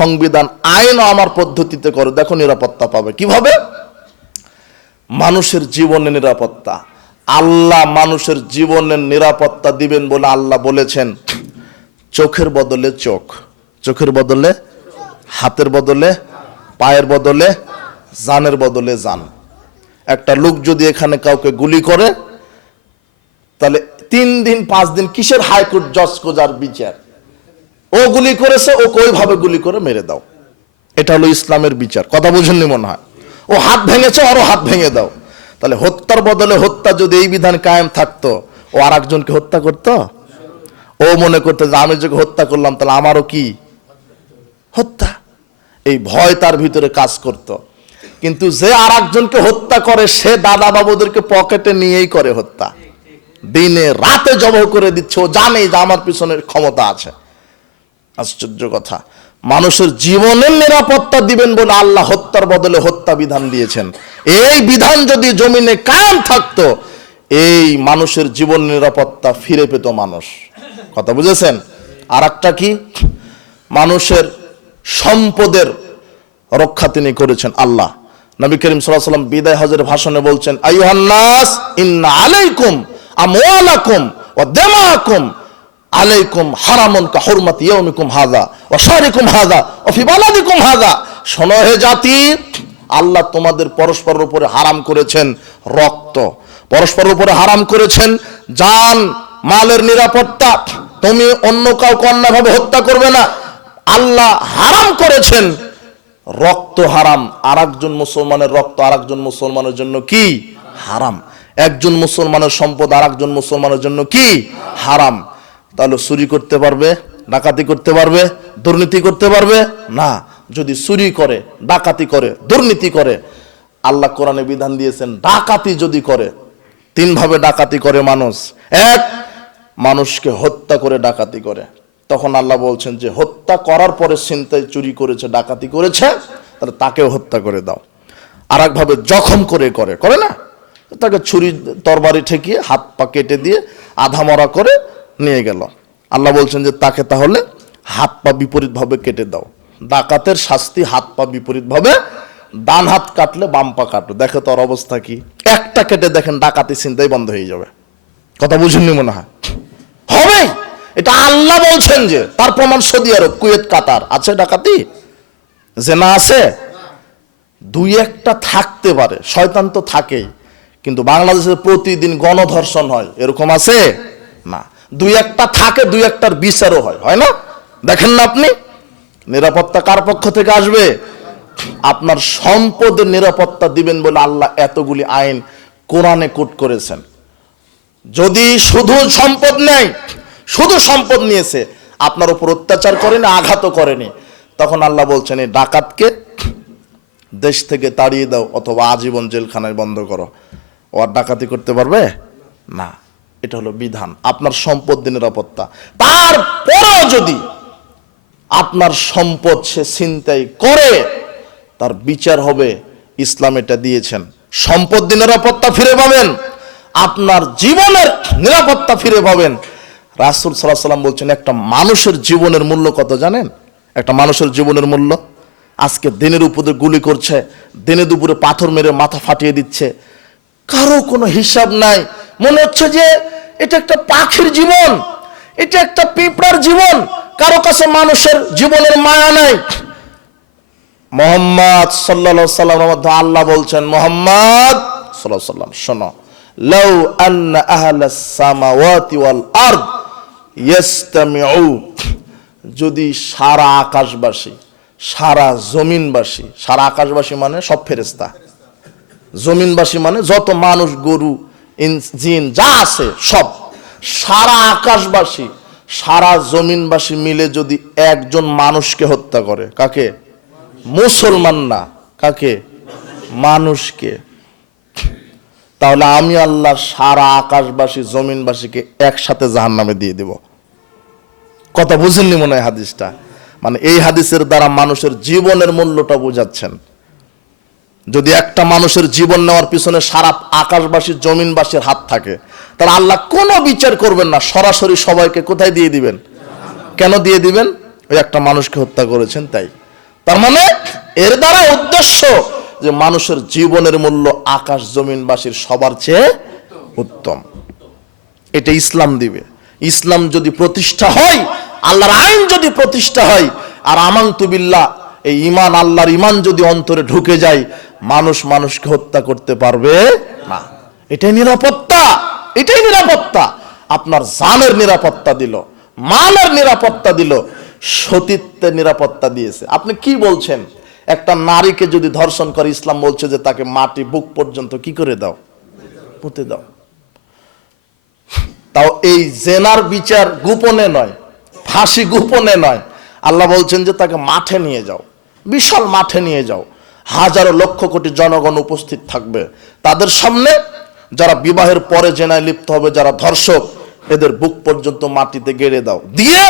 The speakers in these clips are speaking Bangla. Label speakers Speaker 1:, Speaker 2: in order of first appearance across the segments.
Speaker 1: সংবিধান আইনও আমার পদ্ধতিতে করে, দেখো নিরাপত্তা পাবে। কীভাবে? মানুষের জীবনের নিরাপত্তা। আল্লাহ মানুষের জীবনের নিরাপত্তা দিবেন বলে আল্লাহ বলেছেন। চোখের বদলে চোখ, চোখের বদলে হাতের বদলে, পায়ের বদলে, জানের বদলে জান। একটা লোক যদি এখানে কাউকে গুলি করে, তাহলে তিন দিন, পাঁচ দিন কিসের হাইকোর্ট জজ কোজার বিচার? ও গুলি করেছে ও ওইভাবে গুলি করে মেরে দাও। এটা হলো ইসলামের বিচার। কথা বুঝেননি মনে হয়? ও হাত ভেঙেছে, আরও হাত ভেঙে দাও। তাহলে হত্যার বদলে হত্যা যদি এই বিধান কায়েম থাকতো, ও আর একজনকে হত্যা করতো? ও মনে করতো যে, আমি যদি হত্যা করলাম, তাহলে আমারও কি হত্যা? এই ভয় তার ভিতরে কাজ করত। কিন্তু যে আর একজনকে হত্যা করে, সে দাদা বাবুদেরকে পকেটে নিয়েই করে হত্যা। দিনে রাতে জবহ করে দিচ্ছে, ও জানেই যে আমার পিছনের ক্ষমতা আছে। আশ্চর্য কথা। মানুষের জীবনের নিরাপত্তা দিবেন বলে আল্লাহ হত্যার বদলে হত্যা বিধান দিয়েছেন। এই বিধান যদি জমিনে কায়েম থাকতো, এই মানুষের জীবন নিরাপত্তা ফিরে পেত মানুষ। কথা বুঝেছেন? আর একটা কি? মানুষের সম্পদের রক্ষা তিনি করেছেন আল্লাহ। নবী করিম সাল্লাম বিদায় হজের ভাষণে বলছেন আইহান্নাস ইন্না আলাইকুম দামাকুম। আলাইকুম হারামন কা হুরমাতি ইয়াউমিকুম হাযা ওয়া শাহরিকুম হাযা ওয়া ফি বালাদিকুম হাযা। শোনো হে জাতি, আল্লাহ তোমাদের পরস্পরের উপরে হারাম করেছেন রক্ত। পরস্পরের উপরে হারাম করেছেন জান, মালের নিরাপত্তা। তুমি অন্য কাউকে অন্যভাবে হত্যা করবে না। আল্লাহ হারাম করেছেন রক্ত হারাম। আর একজন মুসলমানের রক্ত আর একজন মুসলমানের জন্য কি? হারাম। একজন মুসলমানের সম্পদ আর একজন মুসলমানের জন্য কি? হারাম। তাহলে চুরি করতে পারবে, ডাকাতি করতে পারবে, দুর্নীতি করতে পারবে? না। যদি চুরি করে, ডাকাতি করে, দুর্নীতি করে, আল্লাহ কোরআনে বিধান দিয়েছেন, ডাকাতি যদি করে তিনভাবে ডাকাতি করে মানুষ। এক, মানুষকে হত্যা করে ডাকাতি করে। তখন আল্লাহ বলছেন যে, হত্যা করার পরে চিন্তায় চুরি করেছে, ডাকাতি করেছে, তাহলে তাকেও হত্যা করে দাও। আর একভাবে জখম করে করে করে না? তাকে ছুরি, তরবারি ঠেকিয়ে হাত পা কেটে দিয়ে আধা মরা করে নিয়ে গেল। আল্লাহ বলছেন যে, তাকে তাহলে হাত পা বিপরীতভাবে কেটে দাও। ডাকাতের শাস্তি হাত পা বিপরীতভাবে, ডান হাত কাটলে বাম পা কাটলো দেখে তোর অবস্থা কি। একটা কেটে দেখেন ডাকাতি চিন্তাই বন্ধ হয়ে যাবে। কথা বুঝেননি মনে হয়? হবে। এটা আল্লাহ বলছেন যে, তার প্রমাণ সৌদি আরব, কুয়েত, কাতার। আছে ডাকাতি? যে না আছে? দুই একটা থাকতে পারে। শয়তান তো থাকেই। কিন্তু বাংলাদেশে প্রতিদিন গণধর্ষণ হয়। এরকম আছে? না। দুই একটা থাকে, দুই একটার বিচারও হয়। হয় না? দেখেন না আপনি? নিরাপত্তা কার পক্ষ থেকে আসবে? আপনার সম্পদের নিরাপত্তা দিবেন বলে আল্লাহ এতগুলি আইন কোরআনে কোট করেছেন। যদি শুধু সম্পদ নেই শুধু সম্পদ নিয়েছে, আপনার উপর অত্যাচার করেনি, আঘাতও করেনি, তখন আল্লাহ বলছেন, এই ডাকাতকে দেশ থেকে তাড়িয়ে দাও অথবা আজীবন জেলখানায় বন্ধ করো। ও আর ডাকাতি করতে পারবে? না। এটা হলো বিধান, আপনার সম্পদ নিরাপত্তা। তারপরেও যদি আপনার সম্পদ সে চিন্তাই করে, তার বিচার হবে, ইসলাম এটা দিয়েছেন। সম্পদ নিরাপত্তা ফিরে পাবেন, আপনার জীবনের নিরাপত্তা ফিরে পাবেন। রাসুল সাল্লাহ সাল্লাম বলছেন, একটা মানুষের জীবনের মূল্য কত জানেন? একটা মানুষের জীবনের মূল্য? আজকে দিনের উপরে গুলি করছে দিনে দুপুরে পাথর মেরে মাথা ফাটিয়ে দিচ্ছে। কারও কোনো হিসাব নাই মনে হচ্ছে যে এটা একটা পাখির জীবন, এটা একটা পিঁপড়ার জীবন, কারও কাছে মানুষের জীবনের মায়া নাই। মোহাম্মদ সাল্লা সাল্লামের মধ্যে আল্লাহ বলছেন, মোহাম্মদ সাল্লাহ সাল্লাম, শোনো, লাউ আন্না আহলাস সামাওয়াতি ওয়াল আরদ ইয়াস্তামিউ যদি সারা আকাশবাসী, সারা জমিনবাসী, সারা আকাশবাসী মানে সব ফেরেস্তা জমিনবাসী মানে যত মানুষ, গরু জিন যা আছে সব। সারা আকাশবাসী, সারা জমিনবাসী মিলে যদি একজন মানুষকে হত্যা করে, কাকে? মুসলমান না, কাকে? মানুষকে। তাহলে আমি আল্লাহ সারা আকাশবাসী, জমিনবাসীকে একসাথে জাহান নামে দিয়ে দেব। কথা বুঝেননি মনে হয় হাদিসটা? মানে এই হাদিসের দ্বারা মানুষের জীবনের মূল্যটা বোঝাচ্ছেন। যদি একটা মানুষের জীবন নেওয়ার পিছনে সারা আকাশবাসী, জমিনবাসীর হাত থাকে, তাহলে আল্লাহ কোনো বিচার করবেন না, সরাসরি সবাইকে কোথায় দিয়ে দিবেন? কেন দিয়ে দিবেন? ওই একটা মানুষকে হত্যা করেছেন তাই। তার মানে এর দ্বারা উদ্দেশ্য যে মানুষের জীবনের মূল্য আকাশ, জমিনবাসীর সবার চেয়ে উত্তম। এটা ইসলাম দিবে। ইসলাম যদি প্রতিষ্ঠা হয়, আল্লাহর আইন যদি প্রতিষ্ঠা হয়, আর আমান্তুবিল্লাহ এই ইমান আল্লাহর ইমান যদি অন্তরে ঢুকে যায়, মানুষ মানুষকে হত্যা করতে পারবে না। এটাই নিরাপত্তা এটাই নিরাপত্তা। আপনার জানের নিরাপত্তা দিল, মালের নিরাপত্তা দিল, সতীত্বের নিরাপত্তা দিয়েছে। আপনি কি বলছেন? একটা নারীকে যদি ধর্ষণ করে, ইসলাম বলছে যে তাকে মাটি বুক পর্যন্ত কি করে দাও? পুঁতে দাও। তাও এই জেনার বিচার গোপনে নয়, ফাঁসি গোপনে নয়। আল্লাহ বলছেন যে তাকে মাঠে নিয়ে যাও। বিশাল মাঠে নিয়ে যাও। হাজারো লক্ষ কোটি জনগণ উপস্থিত থাকবে। তাদের সামনে যারা বিবাহের পরে জেনায় লিপ্ত হবে, যারা ধর্ষক, এদের বুক পর্যন্ত মাটিতে গেড়ে দাও। দিয়ে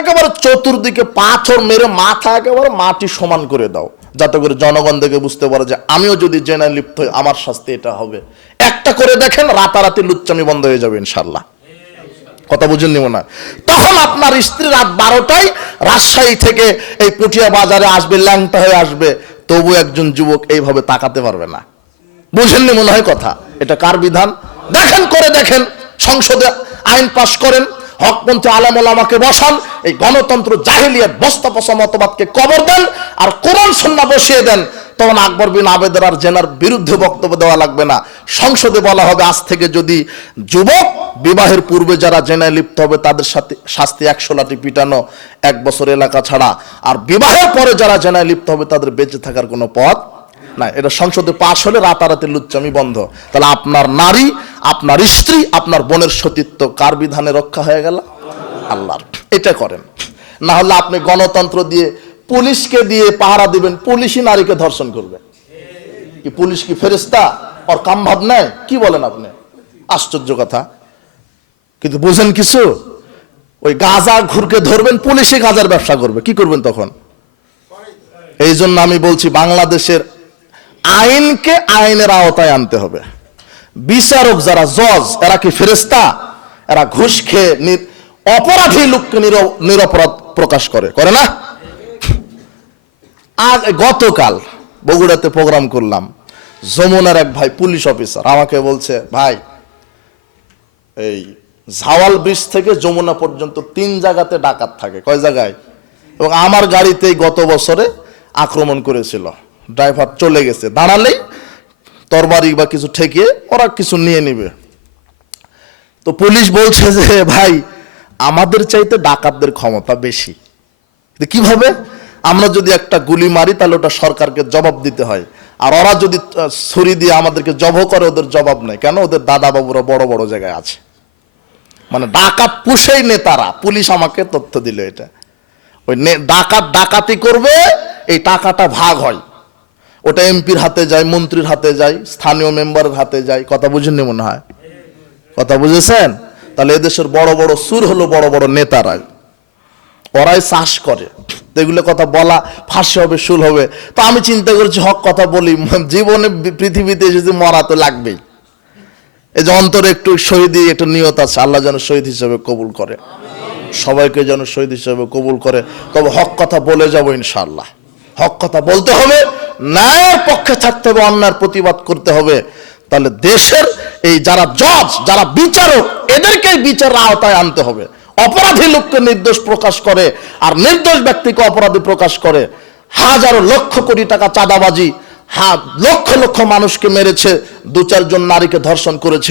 Speaker 1: একেবারে চতুর্দিকে পাথর মেরে মাথা একেবারে মাটি সমান করে দাও। যাতে করে জনগণ দেখে বুঝতে পারে যে আমিও যদি জেনায় লিপ্ত হই, আমার শাস্তি এটা হবে। একটা করে দেখেন, রাতারাতি লুচ্চামি বন্ধ হয়ে যাবে ইনশাল্লাহ কথা বুঝেননি মনে হয় তখন আপনার স্ত্রী রাত বারোটায় রাজশাহী থেকে এই পুটিয়া বাজারে আসবে, ল্যাংটা হয়ে আসবে। তবু একজন যুবক এইভাবে তাকাতে পারবে না। বুঝেননি মনে হয় কথা? এটা কার বিধান? দেখেন, করে দেখেন। সংসদে আইন পাশ করেন। হকপন্থী আলাম আমাকে বসান। এই গণতন্ত্র জাহিলিয়াত, বস্তা মতবাদকে কবর দেন আর কোরআন সন্না বসিয়ে দেন। তখন আকবর বিন আবেদের জেনার বিরুদ্ধে বক্তব্য দেওয়া লাগবে না। সংসদে বলা হবে, আজ থেকে যদি যুবক বিবাহের পূর্বে যারা জেনায় লিপ্ত হবে, তাদের সাথে শাস্তি একশো লাঠি পিটানো এক বছর এলাকা ছাড়া। আর বিবাহের পরে যারা জেনায় লিপ্ত হবে, তাদের বেঁচে থাকার কোনো পথ না এটা সংসদে পাশ হলে রাতারাতি লুচ্চামি বন্ধ। তাহলে আপনার নারী, আপনার স্ত্রী, আপনার বোনের সতীত্ব কার বিধানে রক্ষা হয়ে গেল? আল্লাহর। এটা করেন। না হলে আপনি গণতন্ত্র দিয়ে পুলিশকে দিয়ে পাহারা দিবেন, পুলিশই নারীকে ধর্ষণ করবে। কি পুলিশ কি ফেরেস্তা ওর কাম ভাব নেয় কি বলেন আপনি? আশ্চর্য কথা। কিন্তু বুঝেন কিছু? ওই গাঁজা ঘুরকে ধরবেন, পুলিশে গাঁজার ব্যবসা করবে। কি করবেন তখন? এই জন্য আমি বলছি, বাংলাদেশের আইনকে আইনের আওতায় আনতে হবে। বিচারক যারা জজ, এরা কি ফেরেস্তা এরা ঘুষ খেয়ে অপরাধী লোককে নির- নিরপরাধ প্রকাশ করে। করে না? আজ গতকাল বগুড়াতে প্রোগ্রাম করলাম। যমুনার এক ভাই পুলিশ অফিসার আমাকে বলছে, ভাই, এই ঝাওয়াল ব্রিজ থেকে যমুনা পর্যন্ত তিন জায়গাতে ডাকাত থাকে। কয় জায়গায়? এবং আমার গাড়িতেই গত বছরে আক্রমণ করেছিল। ড্রাইভার চলে গেছে। দাঁড়ালেই তরবারি বা কিছু ঠেকিয়ে ওরা কিছু নিয়ে নিবে। তো পুলিশ বলছে যে, ভাই, আমাদের চাইতে ডাকাতদের ক্ষমতা বেশি। কীভাবে? আমরা যদি একটা গুলি মারি, তাহলে ওটা সরকারকে জবাব দিতে হয়। আর ওরা যদি ছুরি দিয়ে আমাদেরকে জব করে, ওদের জবাব নেই কেন? ওদের দাদা বাবুরা বড় বড় জায়গায় আছে। মানে ডাকাত পুষেই নেতারা। পুলিশ আমাকে তথ্য দিল এটা। ওই ডাকাত ডাকাতি করবে, এই টাকাটা ভাগ হয়। ওটা এমপির হাতে যায়, মন্ত্রীর হাতে যায়, স্থানীয় মেম্বারের হাতে যায়। কথা বুঝেননি মনে হয়? কথা বুঝেছেন? তাহলে এদেশের বড় বড় সুর হলো বড় বড় নেতারা। ওরাই চাষ করে। এগুলো কথা বলা, ফাঁসি হবে শুল হবে। তো আমি চিন্তা করছি, হক কথা বলি। জীবনে পৃথিবীতে যদি মরা তো লাগবেই। এই যে অন্তরে একটু শহীদ, একটু নিয়ত আছে, আল্লাহ যেন শহীদ হিসেবে কবুল করে। সবাইকে যেন শহীদ হিসেবে কবুল করে। তবে হক কথা বলে যাব ইনশাআল্লাহ। হক কথা বলতে হবে, ন্যায়ের পক্ষে থাকতে হবে, অন্যায়ের প্রতিবাদ করতে হবে। তাহলে দেশের এই যারা জজ, যারা বিচারক এদেরকে বিচারের আওতায় আনতে হবে। অপরাধী লোককে নির্দোষ প্রকাশ করে, আর নির্দোষ ব্যক্তিকে অপরাধী প্রকাশ করে। হাজারো লক্ষ কোটি টাকা চাঁদাবাজি হা লক্ষ লক্ষ মানুষকে মেরেছে দু চারজন নারীকে ধর্ষণ করেছে।